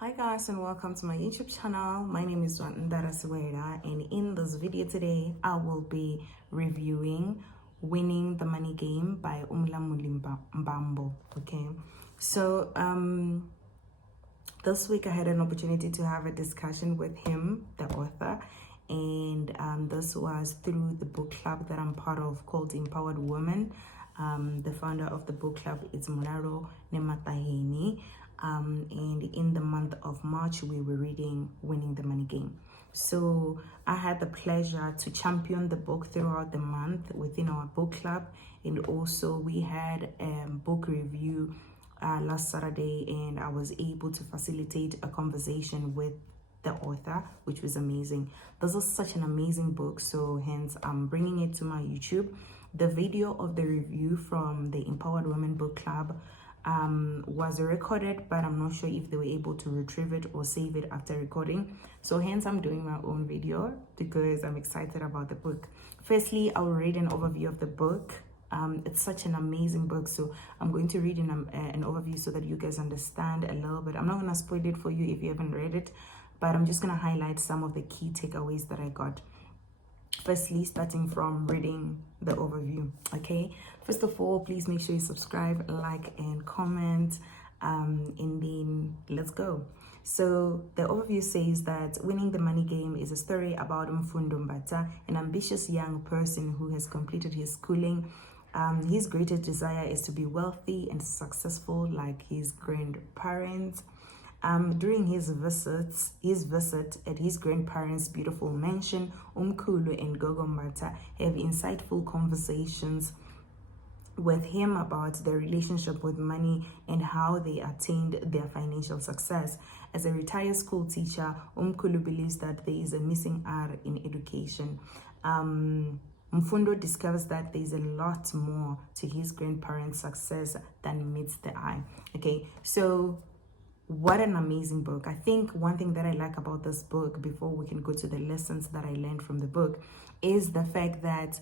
Hi guys, and welcome to my YouTube channel. My name is Suwera, and in this video today I will be reviewing Winning the Money Game by Mlamuli Mbambo. Okay, so this week I had an opportunity to have a discussion with him, the author, and this was through the book club that I'm part of called ImPower'd Woman. The founder of the book club is Mlamuli. And in the month of March, we were reading Winning the Money Game. So I had the pleasure to champion the book throughout the month within our book club. And also we had a book review last Saturday, and I was able to facilitate a conversation with the author, which was amazing. This is such an amazing book, so hence I'm bringing it to my YouTube. The video of the review from the ImPower'd Woman Book Club was recorded, but I'm not sure if they were able to retrieve it or save it after recording, so hence I'm doing my own video because I'm excited about the book. Firstly, I will read an overview of the book. It's such an amazing book, so I'm going to read an overview so that you guys understand a little bit. I'm not going to spoil it for you if you haven't read it, but I'm just going to highlight some of the key takeaways that I got. Firstly, starting from reading the overview. Okay, first of all, please make sure you subscribe, like, and comment, and then let's go. So the overview says that Winning the Money Game is a story about Fundi, an ambitious young person who has completed his schooling. His greatest desire is to be wealthy and successful like his grandparents. During his visit at his grandparents' beautiful mansion, Umkhulu and Gogo Mbata have insightful conversations with him about their relationship with money and how they attained their financial success. As a retired school teacher, Umkhulu believes that there is a missing R in education. Mfundo discovers that there is a lot more to his grandparents' success than meets the eye. Okay, so what an amazing book. I think one thing that I like about this book, before we can go to the lessons that I learned from the book, is the fact that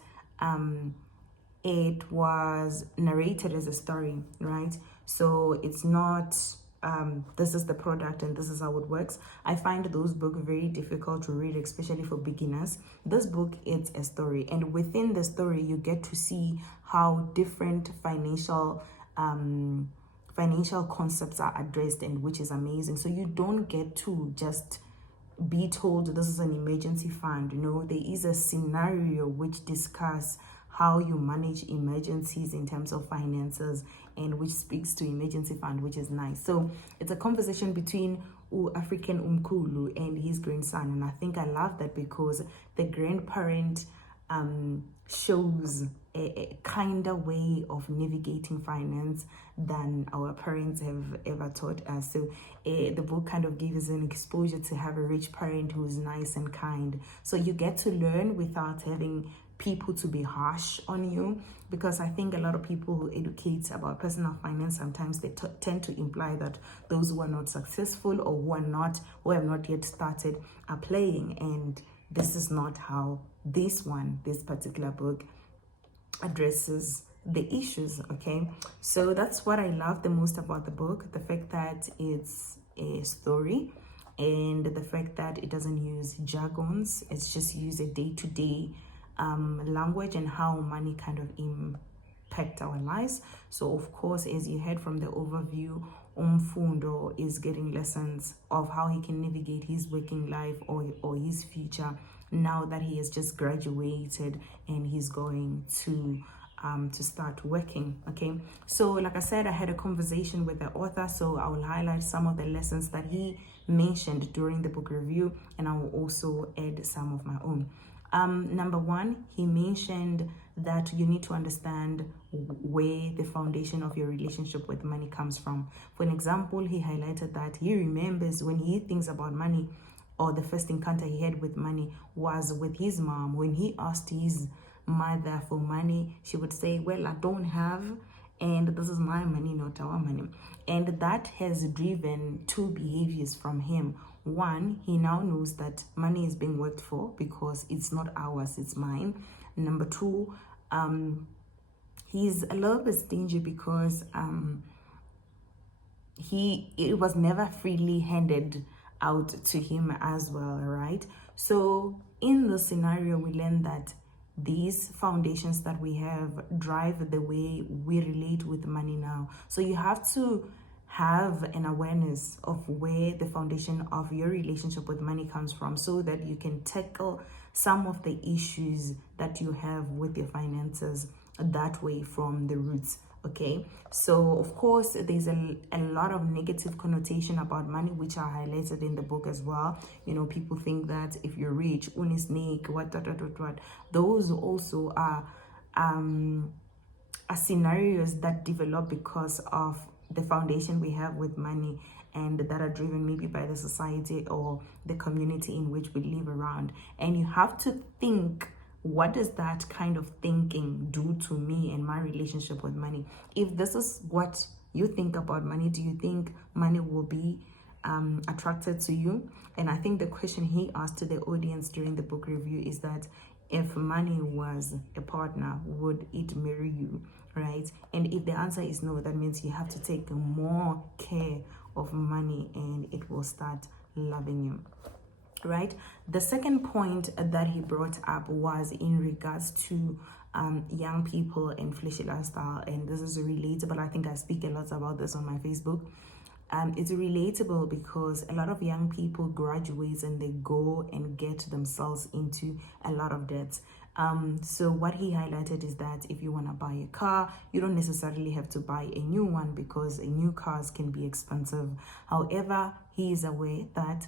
it was narrated as a story, right? So it's not this is the product and this is how it works. I find those books very difficult to read, especially for beginners. This book is a story, and within the story you get to see how different financial concepts are addressed, and which is amazing. So you don't get to just be told this is an emergency fund. You know, there is a scenario which discuss how you manage emergencies in terms of finances, and which speaks to emergency fund, which is nice. So it's a conversation between African Umkhulu and his grandson, and I think I love that because the grandparent shows a kinder way of navigating finance than our parents have ever taught us. So the book kind of gives us an exposure to have a rich parent who is nice and kind. So you get to learn without having people to be harsh on you, because I think a lot of people who educate about personal finance, sometimes they tend to imply that those who are not successful or who have not yet started are playing, and this is not how this particular book addresses the issues. Okay, so that's what I love the most about the book, the fact that it's a story, and the fact that it doesn't use jargons. It's just use a day-to-day language and how money kind of impact our lives. So of course, as you heard from the overview, Umfundo is getting lessons of how he can navigate his working life or his future now that he has just graduated and he's going to start working. Okay, so like I said, I had a conversation with the author, so I will highlight some of the lessons that he mentioned during the book review, and I will also add some of my own. Number one, he mentioned that you need to understand where the foundation of your relationship with money comes from. For an example, he highlighted that he remembers when he thinks about money, or the first encounter he had with money was with his mom. When he asked his mother for money, she would say, well, I don't have, and this is my money, not our money. And that has driven two behaviors from him. One, he now knows that money is being worked for because it's not ours, it's mine. Number two, he's a little bit stingy because it was never freely handed out to him as well, right? So in the scenario, we learn that these foundations that we have drive the way we relate with money now. So you have to have an awareness of where the foundation of your relationship with money comes from, so that you can tackle some of the issues that you have with your finances that way from the roots. Okay, so of course there's a lot of negative connotation about money, which are highlighted in the book as well. You know, people think that if you're rich, uni snake, what. Those also are scenarios that develop because of the foundation we have with money, and that are driven maybe by the society or the community in which we live around. And you have to think, what does that kind of thinking do to me and my relationship with money? If this is what you think about money, do you think money will be attracted to you? And I think the question he asked to the audience during the book review is that if money was a partner, would it marry you, right? And if the answer is no, that means you have to take more care of money and it will start loving you, right? The second point that he brought up was in regards to young people and fleshy lifestyle, and this is relatable. I think I speak a lot about this on my Facebook. It's relatable because a lot of young people graduate and they go and get themselves into a lot of debts. So what he highlighted is that if you want to buy a car, you don't necessarily have to buy a new one, because a new cars can be expensive. However, he is aware that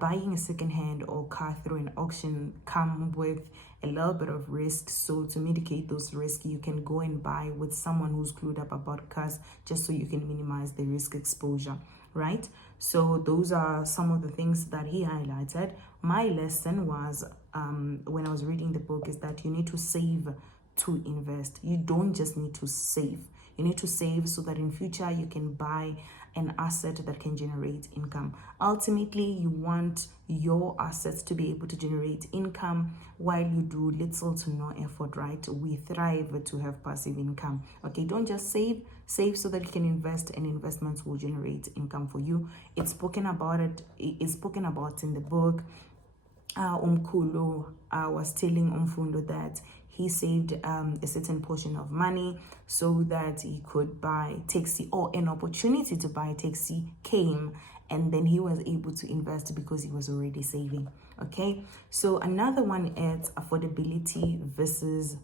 buying a second-hand or car through an auction come with a little bit of risk. So to mitigate those risks, you can go and buy with someone who's clued up about cars, just so you can minimize the risk exposure, right? So those are some of the things that he highlighted. My lesson was, when I was reading the book, is that you need to save to invest. You don't just need to save. You need to save so that in future you can buy an asset that can generate income. Ultimately, you want your assets to be able to generate income while you do little to no effort, right? We thrive to have passive income. Okay, don't just save so that you can invest, and investments will generate income for you. It's spoken about in the book. Umkhulu was telling Umfundo that he saved a certain portion of money so that he could buy taxi, or an opportunity to buy taxi came, and then he was able to invest because he was already saving. Okay, so another one is affordability versus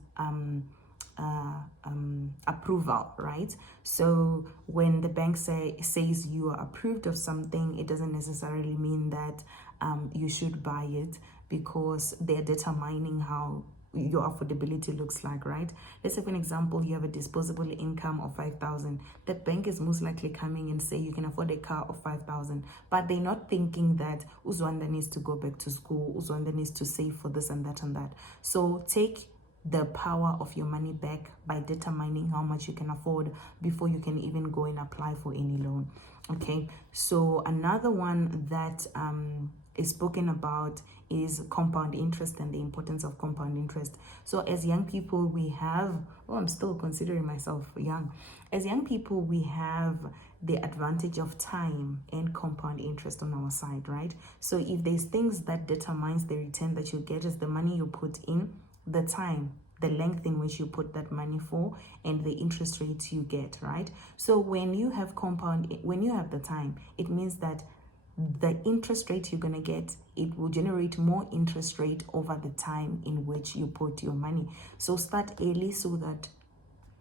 approval, right? So when the bank says you are approved of something, it doesn't necessarily mean that you should buy it, because they're determining how your affordability looks like, right? Let's say, for an example, you have a disposable income of 5,000. The bank is most likely coming and say you can afford a car of 5,000, but they're not thinking that Uzwanda needs to go back to school, Uzwanda needs to save for this and that and that. So take the power of your money back by determining how much you can afford before you can even go and apply for any loan. Okay, so another one that is spoken about is compound interest and the importance of compound interest. So as young people, we have, I'm still considering myself young. As young people, we have the advantage of time and compound interest on our side, right? So if there's things that determines the return that you get, is the money you put in, the time, the length in which you put that money for, and the interest rates you get, right? So when you have the time, it means that the interest rate you're going to get, it will generate more interest rate over the time in which you put your money. So start early so that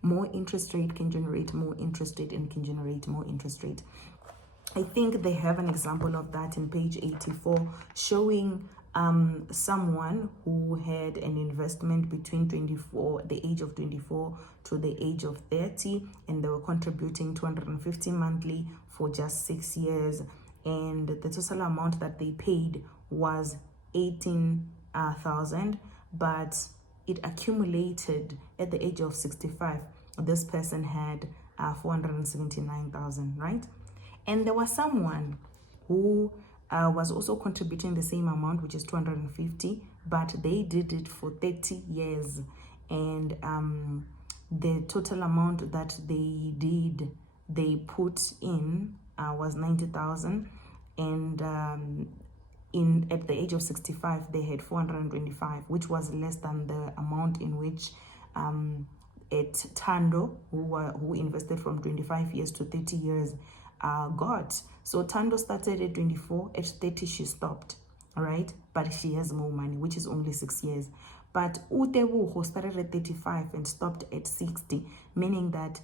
more interest rate can generate more interest rate and can generate more interest rate. I think they have an example of that in page 84, showing someone who had an investment between the age of 24 to the age of 30, and they were contributing 250 monthly for just 6 years. And the total amount that they paid was 18,000, but it accumulated at the age of 65. This person had 479,000, right? And there was someone who was also contributing the same amount, which is 250, but they did it for 30 years. And the total amount that they did they put in was 90,000, and at the age of 65 they had 425, which was less than the amount in which at Tando, who invested from 25 years to 30 years, got. So Tando started at 24, at 30 she stopped, right? But she has more money, which is only 6 years. But Utebuho started at 35 and stopped at 60, meaning that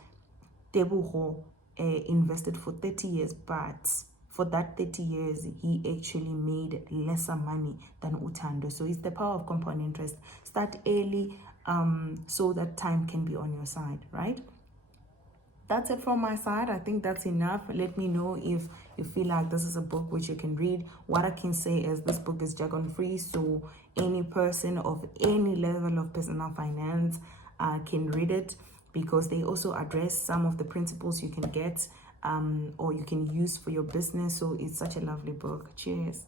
Tebuho invested for 30 years, but for that 30 years, he actually made lesser money than Utando. So it's the power of compound interest. Start early so that time can be on your side, right? That's it from my side. I think that's enough. Let me know if you feel like this is a book which you can read. What I can say is this book is jargon free, so any person of any level of personal finance can read it, because they also address some of the principles you can get or you can use for your business. So it's such a lovely book. Cheers.